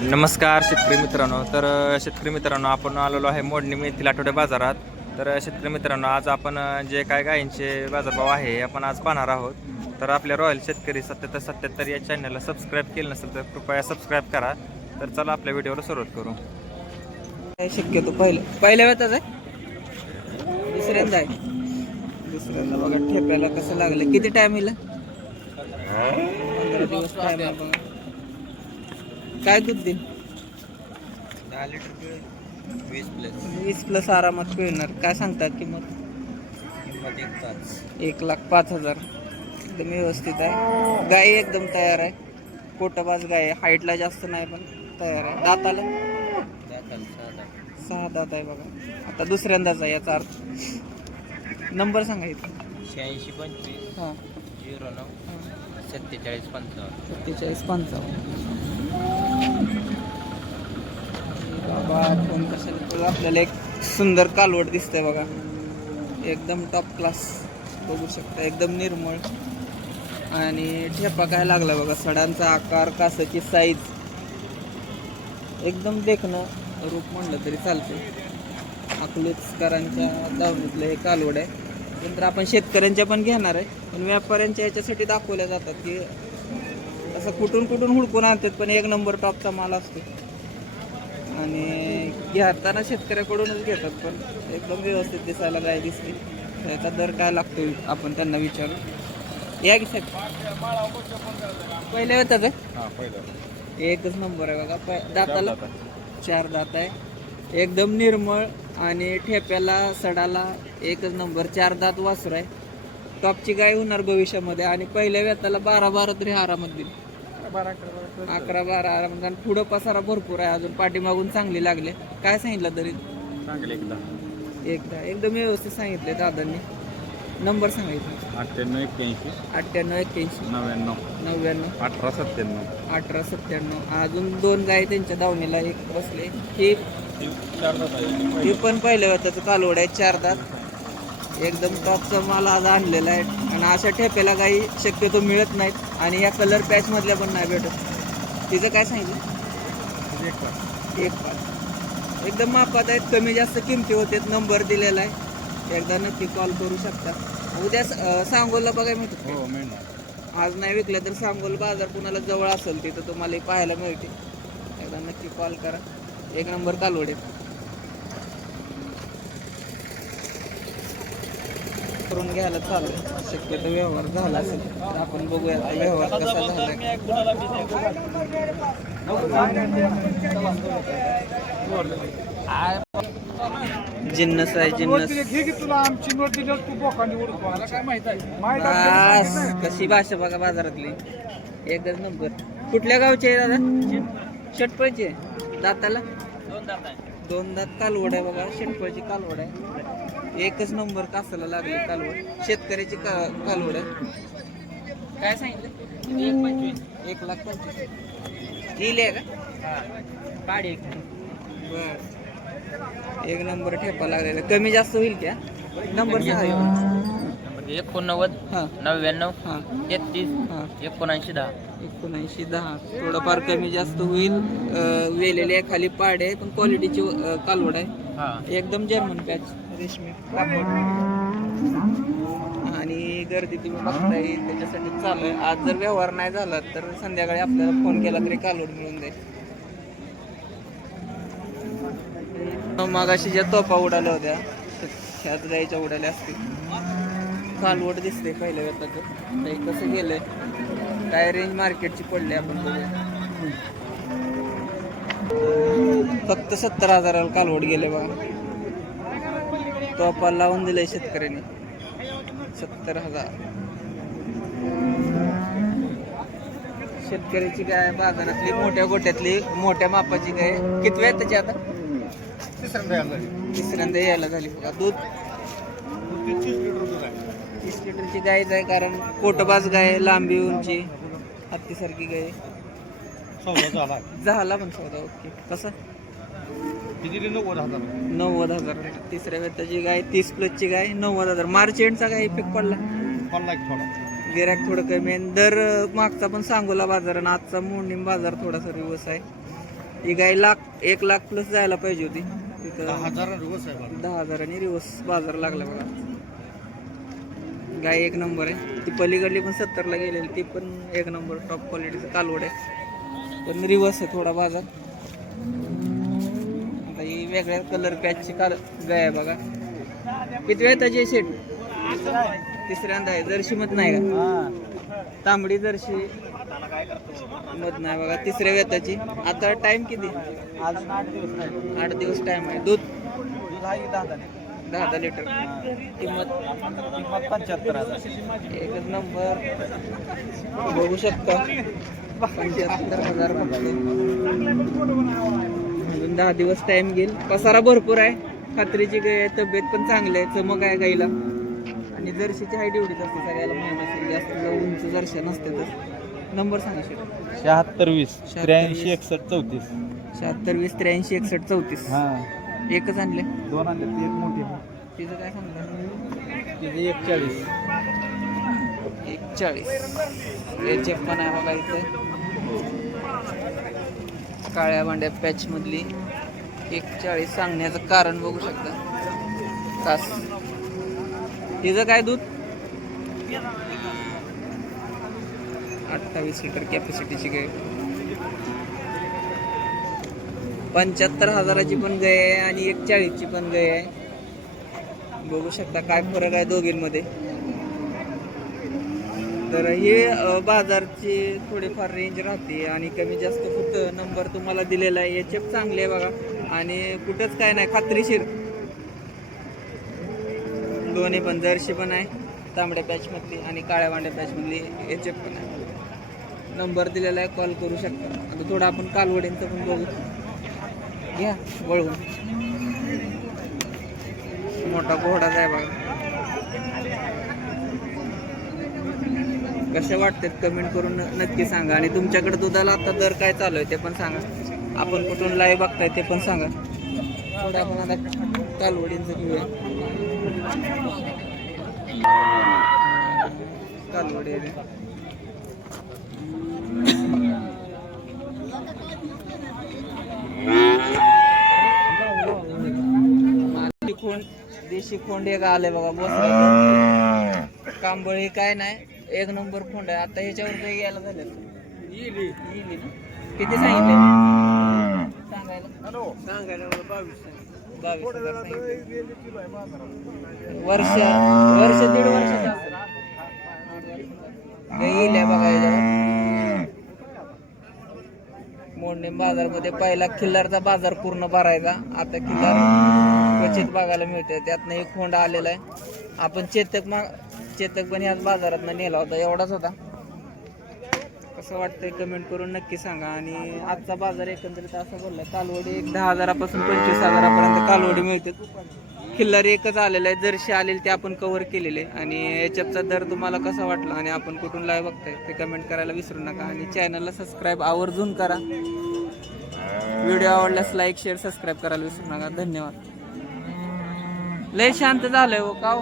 नमस्कार शेतकरी मित्रांनो. शेतकरी मित्रांनो, आपण आलेलो आहे मोडणी मेथील आठवडे बाजारात. शेतकरी मित्रांनो, आज आपण जे काय गायींचे बाजारभाव आहे आपण आज पाहणार आहोत. तर आपल्या रॉयल शेतकरी 7777 या चॅनलला सबस्क्राईब केलं नसेल तर कृपया सबस्क्राईब करा. तर चला आपल्या व्हिडिओला सुरुवात करू. काय शक्यतो पहिल्या वेळाच आहे, दुसऱ्यांदा आहे. दुसऱ्यांदा बघा ठेप्याला कसं लागलं. किती टाइम येईल? 15 दिवस टाइम आहे बघा. काय दूध देईल? 10 लिटर पिळेल. 20+ आरामात पिळणार. काय सांगतात किंमत? 1,05,000. एकदम व्यवस्थित आहे. गाय एकदम तयार आहे. पोटबाज गाय आहे. हाईटला जास्त नाही पण तयार आहे. दाताला 6 दात आहे बघा. आता दुसऱ्यांदाच आहे याचा अर्थ. नंबर सांगायचं 8625 हां 09 4755. 4755. बाबा फोन कशाला. आपल्याला एक सुंदर कालवड दिसतंय बघा. एकदम टॉप क्लास बघू शकता. एकदम निर्मळ आणि ठेपा काय लागला बघा. सडांचा आकार, कासाची साईज एकदम देखणं रूप म्हणलं तरी चालते. अकलूजकरांच्या दावणीतलं हे कालवड आहे. नंतर आपण शेतकऱ्यांच्या पण घेणार आहे, पण व्यापाऱ्यांच्या याच्यासाठी दाखवल्या जातात की असं कुठून हुडकून आणतात, पण एक नंबर टॉपचा माल असतो. आणि घेताना शेतकऱ्याकडूनच घेतात, पण एकदम व्यवस्थित दिसायला गाय दिसते. त्याचा दर काय लागतो आपण त्यांना विचारू. या की साहेब, पहिल्या वेळाच आहे. एकच नंबर आहे बघा. दाताला 4 दात आहे. एकदम निर्मळ आणि ठेप्याला सडाला एकच नंबर. 4 दात वासर आहे. टॉपची गाय होणार भविष्यामध्ये. आणि पहिल्या वेताला 12 तरी आरामात दिली. 11-12 आरामात. आणि पुढं पसारा भरपूर आहे अजून. पाठीमागून चांगली लागले. काय सांगितलं तरी? एकदा एकदम व्यवस्थित सांगितले दादांनी. नंबर सांगायचा 9881 99 1897. अजून 2 गाय त्यांच्या दावणीला एक बसले. ही पण पहिल्या वेताचं कालवड आहे. 4 दात. एकदम टॉपचा माल आज आणलेला आहे. आणि अशा ठेप्याला गाई शक्यतो मिळत नाहीत. आणि या कलर पॅच मधल्या पण नाही भेटत. तिचं काय सांगितलं? 1,5. एकदम मापात आहेत. कमी जास्त किमती होते. नंबर दिलेला आहे. एकदा नक्की कॉल करू शकता. उद्या सांगोलला बघायला मिळतं. आज नाही विकलं तर सांगोल बाजार कुणाला जवळ असेल तिथं तुम्हाला पाहायला मिळते. एकदा नक्की कॉल करा. एक नंबर कालवड आहे. करून घ्यायला चालू आहे. शक्यतो व्यवहार झाला असेल तर आपण बघूया व्यवहार कसा झाला. जिन्नस आहे. जिन्नस कशी भाषा बघा बाजारातली. एकच नंबर. कुठल्या गावचे आहे दादा? शेटपळचे. दाताला 2 दात कालवड आहे बघा. शेटपळची कालवड आहे. एकच नंबर कासाला लागले कालवड. शेतकऱ्याची कालवड आहे. काय सांगितलं? 1,25,000 येईल का? बर. एक नंबर ठेपा लागलेला. कमी जास्त होईल क्या? नंबर सांगा. 89 99 हां 33 79 10. थोडंफार कमी जास्त होईल. वेलेली आहे, खाली पाड आहे, पण क्वालिटीची कालवड आहे. एकदम जर्मन पॅच रेशमी कापड. आणि गर्दी तुम्ही बघताय त्याच्यासाठी चालू आहे. आज जर व्यवहार नाही झाला तर संध्याकाळी आपल्याला फोन केला तरी कालवड मिळून जाईल. मगाशी ज्या तोफा उडाल्या होत्या ह्याच गायच्या उडाल्या असतील. कालवड दिसते पहिल्या वेताचं. काही कसं गेलंय काय रेंज मार्केटची पडली आपण बघूया. फक्त 70,000 कालवड गेले बघा. तोफा लावून दिलंय शेतकऱ्यांनी. 70,000 शेतकऱ्याची गाय बाजारातली मोठ्या गोट्यातली मोठ्या मापाची गाय. किती वेळ त्याची आता? तिसऱ्यांदा यायला झाली बघा. दूध 30 लिटरची गायच आहे. कारण पोटबाज गाय, लांबी उंची, हत्तीसारखी गाय. झाला पण सौदा. ओके. कसं? 90,000. तिसऱ्या वेताची गाय 30+ गाय 90,000. मार्च एंडचा काय इफेक्ट पडला? गिराक थोडं कमी आहे. दर मागचा पण सांगोला बाजार आणि आजचा मोडणीम बाजार थोडासा रिवर्स आहे. ही गाय 1 लाख प्लस जायला पाहिजे होती तिथं 10,000 रिवर्स बाजार लागला बघा. गाय एक नंबर आहे. ती पलीकडली पण 70ला गेलेली, ती पण एक नंबर टॉप क्वालिटीचं कालवड आहे, पण रिवर्स आहे थोडा बाजार. आता ही वेगळ्या कलर पॅचची गाय आहे बघा. किती वेळ त्याची शेट? तिसऱ्यांदा आहे. जर्शी मत नाही का? तांबडी जर्शी मत नाही बघा, तिसऱ्या वेताची. आता टाइम किती? आज 8 दिवस टाइम आहे. दूध 10 लिटर. किंमत 75,000. एकच नंबर बघू शकता. 75,000 अजून 10 दिवस टाइम घेईल. पसारा भरपूर आहे. खात्रीची गाय आहे, तब्येत पण चांगली आहे, चमक आहे गाईला. आणि जर्शीची हाईट एवढीच असते, सगळ्याला माहिती असेल. जास्त उंच जर्शी नसते. तर नंबर सांगा शेट. 76 83 61 34. 76 20 83 61 34. हा, एकच आणले? 2 आणले. ती एक मोठी, तिचं काय सांगता? तिथे 41. 41 एच पण आहे बघा इथं. काळ्या भांड्या पॅच मधली 41 सांगण्याचं कारण बघू शकता. तास तिचं काय दूध? 28 लिटर कॅपॅसिटीची गाय. 75,000ची पण गाय आहे आणि 41ची पण गाय आहे. बघू शकता काय फरक आहे दोघींमध्ये. तर हे बाजारची थोडीफार रेंज राहते आणि कमी जास्त फक्त नंबर तुम्हाला दिलेला आहे. एच एफ चांगले आहे बघा आणि कुठंच काय नाही, खात्रीशीर. दोन्ही पण जर्शी पण आहे, तांबड्या पॅचमधली आणि काळ्या वांड्या पॅचमधली एच एफ पण आहे. नंबर दिलेला आहे, कॉल करू शकता. आता थोडं आपण कालवडींचं पण बघू. घ्या वळवून. मोठा घोडाच आहे बघा. कसे वाटतात कमेंट करून नक्की सांगा. आणि तुमच्याकडे दुधाला आता दर काय चालू आहे ते पण सांगा. आपण कुठून लाईव्ह बघताय ते पण सांगा. थोडं आपण आता कालवडींचं घेऊया. कालवडी देशी खोंड एक आले बघा. बस कांबळी काय नाही, एक नंबर खोंड आहे. आता ह्याच्यावर काही घ्यायला झाले किती सांगितले? सांगायला 22,000 सांगितले. वर्ष 1.5 वर्षाचा येईल बघा. याच्यावर मोडणे बाजारमध्ये पहिला खिल्लारचा बाजार पूर्ण भरायचा. आता खिल्लार क्वचित बघायला मिळते. त्यातनं एक खोंड आलेला आहे. आपण चेतक पण याच बाजारात नेला होता, एवढाच होता. कसं वाटतंय कमेंट करून नक्की सांगा. आणि आजचा बाजार एकंदरीत असं बोलला, कालवडी 10,000पासून 25,000पर्यंत कालवडी मिळते. खिल्लार एकच आलेला आहे, जर्शी आलेली ते आपण कव्हर केलेले. आणि याच्याचा दर तुम्हाला कसा वाटला आणि आपण कुठून लाईव्ह बघताय ते कमेंट करायला विसरू नका. आणि चॅनलला सबस्क्राईब आवर्जून करा. व्हिडिओ आवडल्यास लाईक शेअर सबस्क्राईब करायला विसरू नका. धन्यवाद. लय शांत झालंय हो का?